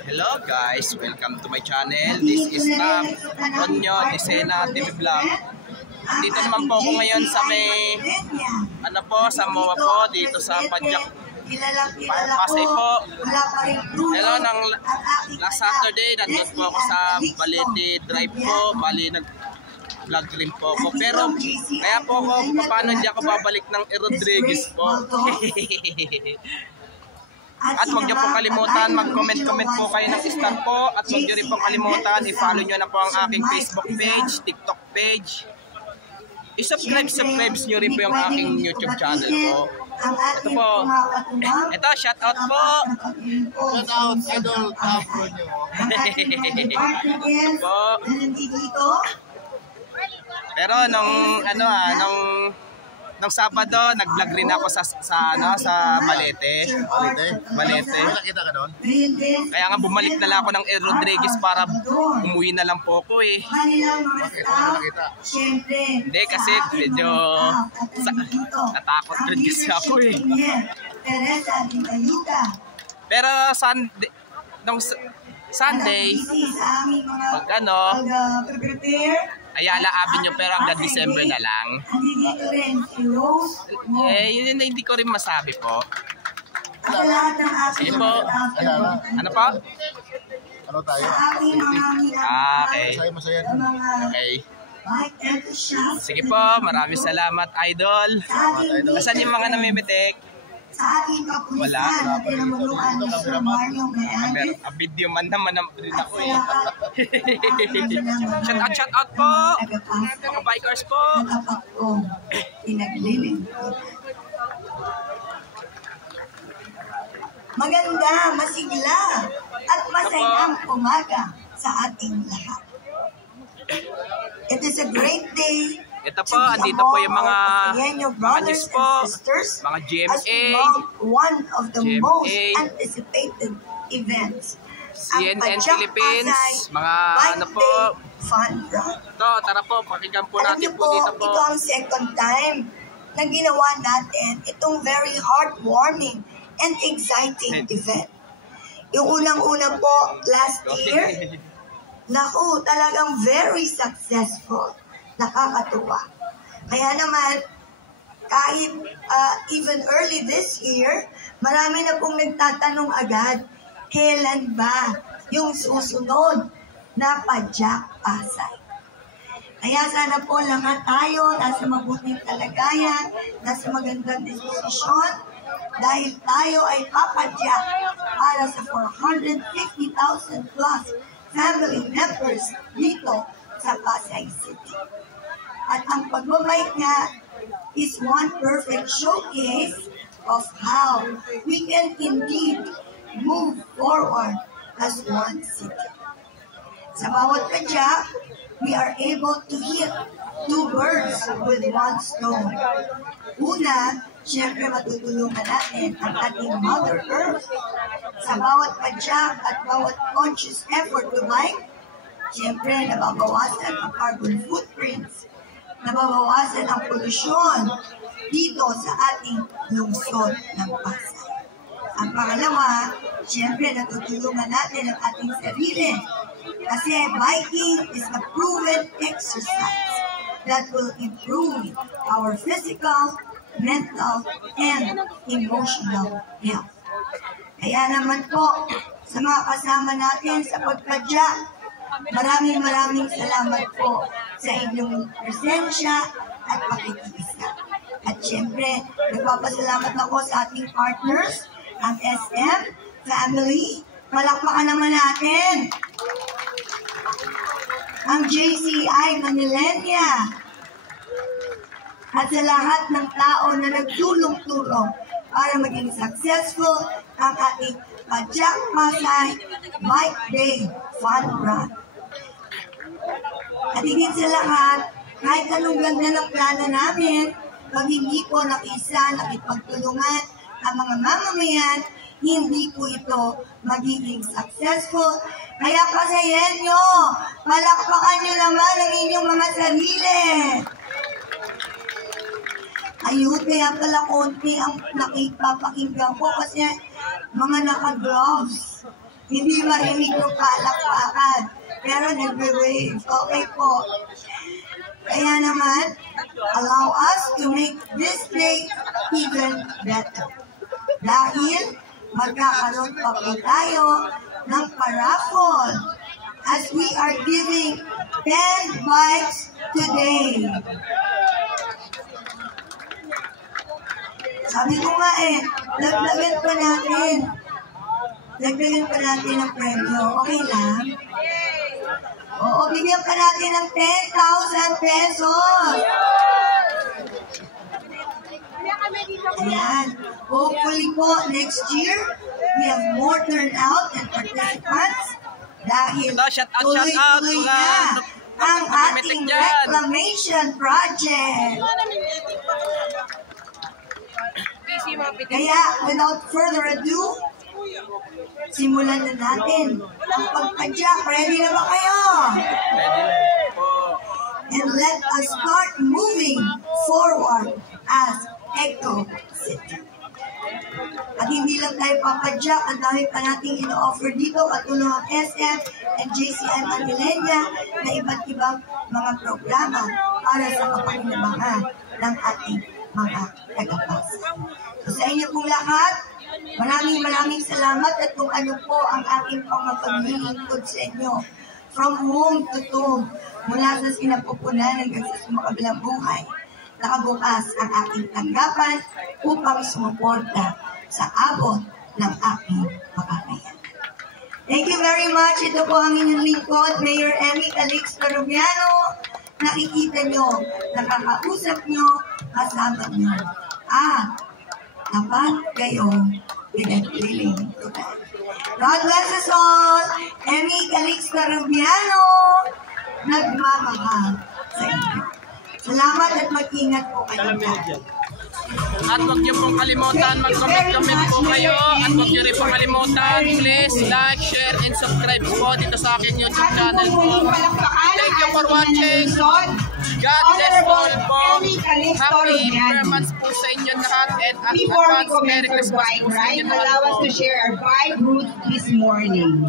Hello guys, welcome to my channel. This is Ronyo Desena TV Vlog. Dito naman po ako ngayon sa may sa MOA po, dito sa Padjak Pasay po. Hello, last Saturday nandun po ako sa Balete Drive po. Bali nag-vlog rin po ako. Pero kaya po ako, paano hindi ako babalik ng Rodriguez po. At huwag niyo po kalimutan, mag-comment po kayo ng star po. At huwag niyo rin po kalimutan, i-follow niyo na po ang aking Facebook page, TikTok page. I-subscribe niyo rin po yung aking YouTube channel po. Ito po. Ito, shoutout po. Shoutout, idol, po nyo. Ito po. Pero nung Sabado, nag-vlog rin ako sa Balete. Balete. Nakita ka doon? Kaya nga bumalik na lang ako ng Rodriguez para umuwi na lang po ako eh. Bakit? Ano nakita? Hindi kasi medyo natakot rin kasi ako eh. Pero Sunday, pag Ayala Avenue, pero hanggang December na lang. Yun na hindi ko rin masabi po. Sige po. Ano po? Ano tayo? Okay. Masaya. Okay. Sige po, maraming salamat, idol. Asan yung mga namimitik? Wala. A video man naman din ako eh. Shout out po. Mga bikers po. Maganda, masigla, at masayang umaga sa ating lahat. It is a great day. Ito po, andito po yung mga news po, mga GMA, one of the most anticipated events. CNN Philippines, mga ano po. Ito, tara po, pakinggan po natin po dito po. Ito ang second time na ginawa natin itong very heartwarming and exciting event. Yung unang-una po, last year, naku, talagang very successful. Nakakatuwa. Kaya naman, kahit even early this year, marami na pong nagtatanong agad, kailan ba yung susunod na Padjak Pasay? Kaya sana po lahat tayo nasa mabuting kalagayan, nasa magandang disposisyon, dahil tayo ay papadyak para sa 450,000 plus family members dito sa Pasay City. At ang pagbabike nga is one perfect showcase of how we can indeed move forward as one city. Sa bawat padyak, we are able to hit two birds with one stone. Una, siyempre matutulungan natin ang ating Mother Earth. Sa bawat padyak at bawat conscious effort to bike, siyempre nababawasan ang carbon footprints, nababawasan ang polusyon dito sa ating lungsod ng Pasay. Ang pangalawa, siyempre natutulungan natin ang ating sarili kasi biking is a proven exercise that will improve our physical, mental, and emotional health. Kaya naman po, sa mga kasama natin sa pagpadyak, maraming salamat po sa inyong presensya at pakikiisa. At syempre, nagpapasalamat ako sa ating partners, ang SM Family. Palakpakan naman natin ang JCI Manilenia. At sa lahat ng tao na nagtulong-tulong para maging successful ang ating Padjak Pasay Bike Day Fun Run. At higit sa lahat, kahit anong ganda ng plano namin, pag hindi po nakisa, nakipagtulungan ang mga mamamayan, hindi po ito magiging successful. Kaya pasayan nyo, palakpakan nyo naman ang inyong mga sarili. Ayun, kaya pala konti ang nakipapakinggan ko kasi mga naka-gloves. Hindi marinig yung palakpakan. Pero nagwe-wave. Okay po. Kaya naman, allow us to make this day even better. Dahil magkakaroon pa po tayo ng paraffol as we are giving 10 bikes today. Sabi ko nga dagdagan pa natin. Dagdagan pa natin ang premyo. Okay lang? Oo, bigyan pa natin ng 10,000 pesos. Ayan. Hopefully po, next year, we have more turnout and participants dahil tuloy-tuloy na ang ating reclamation project. Kaya, without further ado, simulan na natin ang pagpadyak. Ready na ba kayo? And let us start moving forward as Eco City. At hindi lang tayo papadyak, ang dami pa nating ino-offer dito katulong ang SM and JCM Anilenia na iba't ibang mga programa para sa kapakinabangan ng ating mga tagapasa. So sa inyo pong lahat, maraming salamat at kung ano po ang aking paglilingkod sa inyo from home to tomb mula sa sinapupunan hanggang sa sumakabilang buhay. Nakabukas ang aking tanggapan upang sumuporta sa abot ng aking makakaya. Thank you very much. Ito po ang inyong lingkod, Mayor Emmy Calixto Rubiano. Nakikita nyo, nakakausap nyo, kasama nyo. Dapat kayong pinaglilingkuran. God bless us all. Emmy Calixto Rubiano, nagmamahal sa inyo. Salamat at mag-ingat po kayo. At huwag niyo pong kalimutan, mag-comment po kayo. At huwag niyo rin pong kalimutan, please like, share, and subscribe po dito sa aking YouTube channel po. Thank you for watching. God bless all po. Happy Permans po sa inyo lahat. And advance Merry Christmas po sa inyo lahat po. Allow us to share our 5 routes this morning.